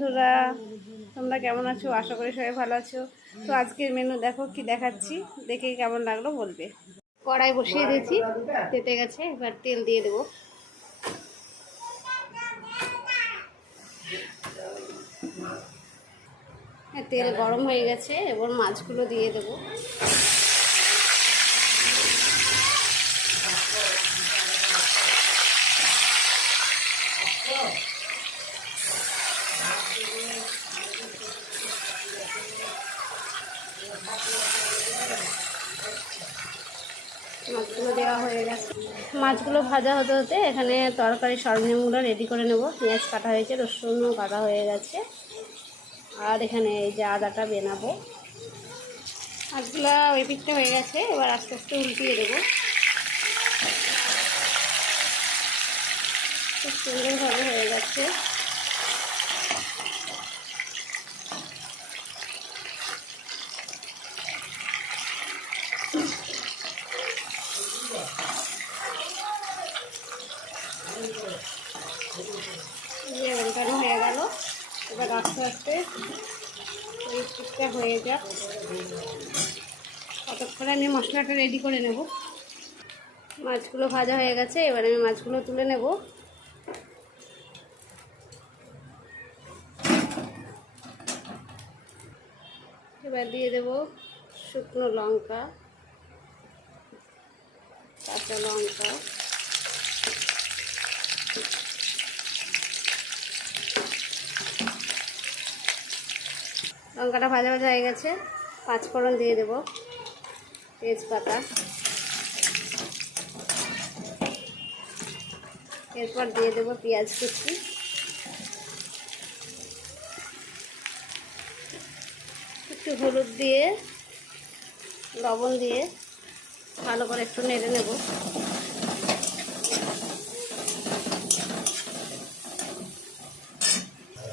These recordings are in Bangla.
বন্ধুরা, তোমরা কেমন আছো? আশা করি সবাই ভালো আছো। তো আজকের মেনু দেখো কি দেখাচ্ছি, দেখে কেমন লাগলো বলবে। কড়াই বসিয়ে দিয়েছি, তেতে গেছে, এবার তেল দিয়ে দেবো। তেল গরম হয়ে গেছে, এবার মাছগুলো দিয়ে দেবো। মাছগুলো দেওয়া হয়ে গেছে। মাছগুলো ভাজা হতে হতে এখানে তরকারি সরঞ্জামগুলো রেডি করে নেব। পেঁয়াজ কাটা হয়েছে, রসুনও কাটা হয়ে গেছে, আর এখানে এই যে আদাটা বেনাবো। মাছগুলো ওই পিঠটা হয়ে গেছে, এবার আস্তে আস্তে উল্টিয়ে দেবো। খুব সুন্দরভাবে হয়ে গেছে। উল্টানো হয়ে গেল, এবার আস্তে আস্তে ওই পিঠটা হয়ে যাক। ততক্ষণে আমি মশলাটা রেডি করে নেব। মাছগুলো ভাজা হয়ে গেছে, এবার আমি মাছগুলো তুলে নেব। এবার দিয়ে দেব শুকনো লঙ্কা, কাঁচা লঙ্কা, লঙ্কাটা ভাজা ভাজা হয়ে গেছে। পাঁচফোড়ন দিয়ে দেব, তেজপাতা, এরপর দিয়ে দেব পেঁয়াজ কুচি, একটু হলুদ দিয়ে লবণ দিয়ে ভালো করে একটু নেড়ে নেব।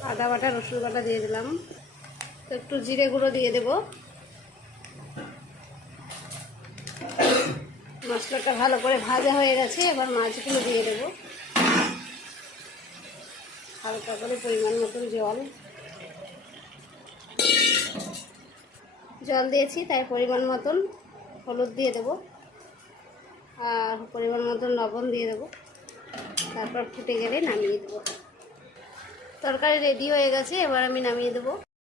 আদা বাটা রসুন বাটা দিয়ে দিলাম, তো একটু জিরে গুঁড়ো দিয়ে দেব। মশলাটা ভালো করে ভাজা হয়ে গেছে, এবার মাছগুলো দিয়ে দেব। হালকা করে পরিমাণ মতন জল দিয়েছি, তাই পরিমাণ মতন হলুদ দিয়ে দেব, আর পরিমাণ মতন লবণ দিয়ে দেব। তারপর ফুটে গেলে নামিয়ে দেবো। তরকারি রেডি হয়ে গেছে, এবার আমি নামিয়ে দেবো।